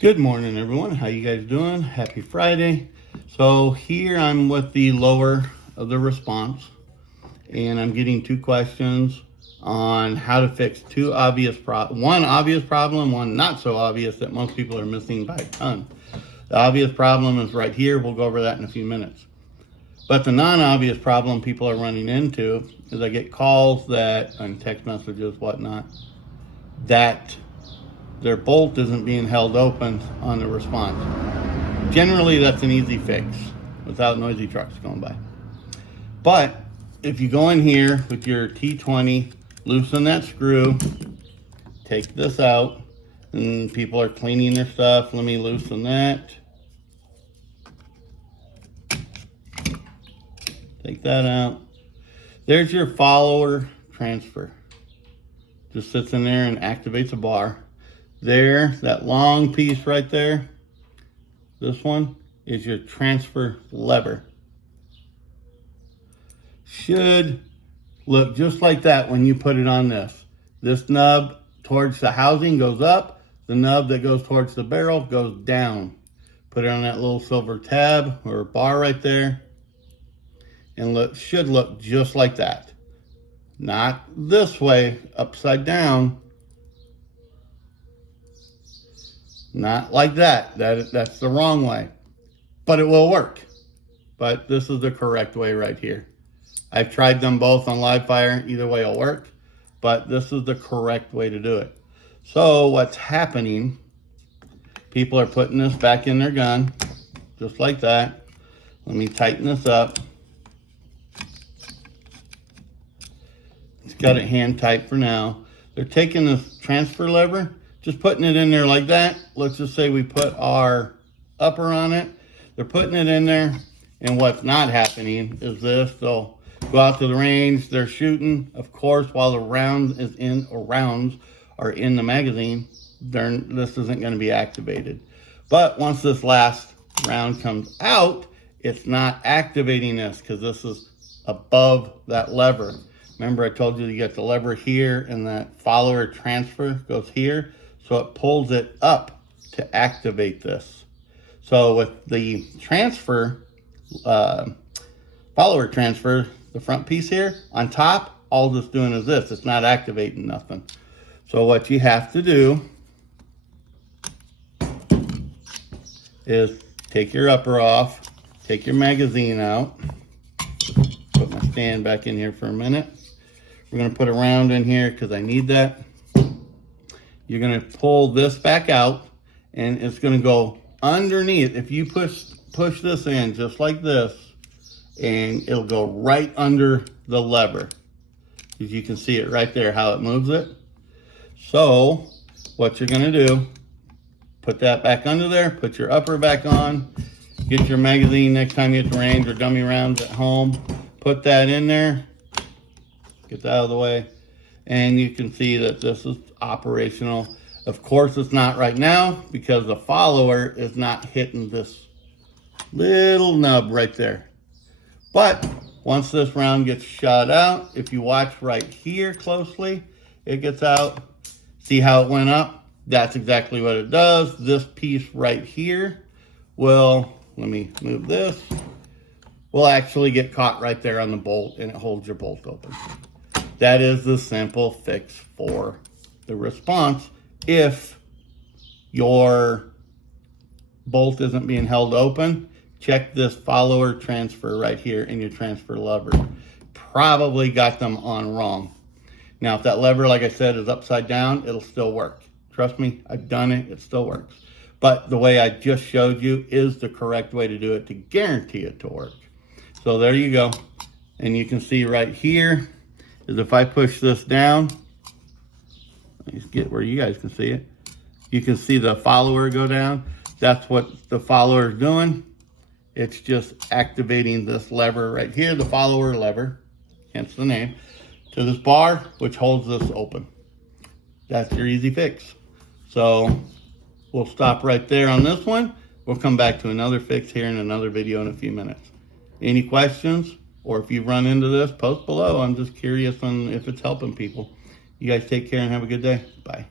Good morning, everyone. How you guys doing? Happy Friday. So here I'm with the lower of the response, and I'm getting two questions on how to fix one obvious problem, one not so obvious that most people are missing by a ton. The obvious problem is right here. We'll go over that in a few minutes. But the non-obvious problem people are running into is I get calls and text messages, whatnot, that their bolt isn't being held open on the response. Generally, that's an easy fix without noisy trucks going by. But if you go in here with your T20, loosen that screw, take this out, and people are cleaning their stuff. Let me loosen that. Take that out. There's your follower transfer. Just sits in there and activates a bar. There, that long piece right there, this one is your transfer lever. Should look just like that when you put it on this. This nub towards the housing goes up. The nub that goes towards the barrel goes down. Put it on that little silver tab or bar right there. And should look just like that. Not this way, upside down. Not like that. That's the wrong way. But it will work. But this is the correct way right here. I've tried them both on live fire. Either way will work. But this is the correct way to do it. So what's happening, people are putting this back in their gun. Just like that. Let me tighten this up. It's got it hand tight for now. They're taking this transfer lever, just putting it in there like that. Let's just say we put our upper on it. They're putting it in there, and what's not happening is this. They'll go out to the range, they're shooting. Of course, while the rounds are in the magazine, this isn't going to be activated. But once this last round comes out, it's not activating this because this is above that lever. Remember I told you get the lever here and that follower transfer goes here. So it pulls it up to activate this. So with the transfer, follower transfer, the front piece here on top, all it's doing is this. It's not activating nothing. So what you have to do is take your upper off, take your magazine out, put my stand back in here for a minute. We're gonna put a round in here because I need that. You're gonna pull this back out and it's gonna go underneath. If you push this in just like this, and it'll go right under the lever. As you can see it right there, how it moves it. So what you're gonna do, put that back under there, put your upper back on, get your magazine next time you get to range or dummy rounds at home, put that in there, get that out of the way, and you can see that this is operational. Of course it's not right now because the follower is not hitting this little nub right there. But once this round gets shot out, if you watch right here closely, it gets out. See how it went up? That's exactly what it does. This piece right here will, let me move this, will actually get caught right there on the bolt and it holds your bolt open. That is the simple fix for the response if your bolt isn't being held open. Check this follower transfer right here in your transfer lever. Probably got them on wrong. Now, if that lever, like I said, is upside down, it'll still work. Trust me, I've done it, it still works. But the way I just showed you is the correct way to do it to guarantee it to work. So there you go. And you can see right here is if I push this down, let me get where you guys can see it. You can see the follower go down. That's what the follower is doing. It's just activating this lever right here, the follower lever, hence the name, to this bar, which holds this open. That's your easy fix. So we'll stop right there on this one. We'll come back to another fix here in another video in a few minutes. Any questions? Or if you run into this, post below. I'm just curious on if it's helping people. You guys take care and have a good day. Bye.